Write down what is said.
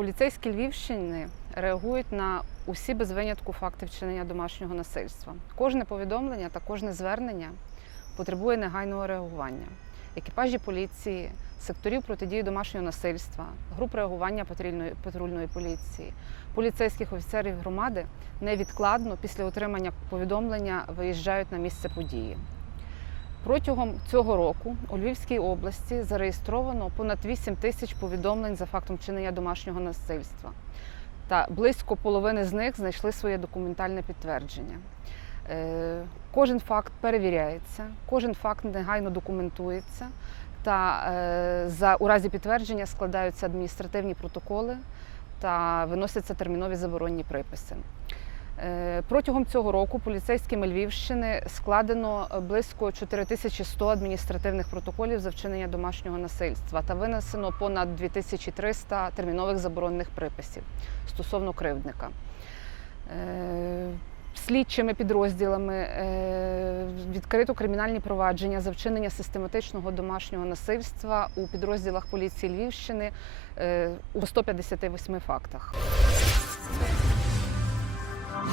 Поліцейські Львівщини реагують на усі без винятку факти вчинення домашнього насильства. Кожне повідомлення та кожне звернення потребує негайного реагування. Екіпажі поліції, секторів протидії домашнього насильства, груп реагування патрульної, патрульної поліції, поліцейських офіцерів громади невідкладно після отримання повідомлення виїжджають на місце події. Протягом цього року у Львівській області зареєстровано понад 8 тисяч повідомлень за фактом вчинення домашнього насильства. Та близько половини з них знайшли своє документальне підтвердження. Е, Кожен факт перевіряється, кожен факт негайно документується, та е, за у разі підтвердження складаються адміністративні протоколи та виносяться термінові заборонні приписи. Е, Протягом цього року поліцейськими Львівщини складено близько 4100 адміністративних протоколів за вчинення домашнього насильства та винесено понад 2300 термінових заборонних приписів стосовно кривдника. Е, Слідчими підрозділами е, відкрито кримінальні провадження за вчинення систематичного домашнього насильства у підрозділах поліції Львівщини у 158 фактах.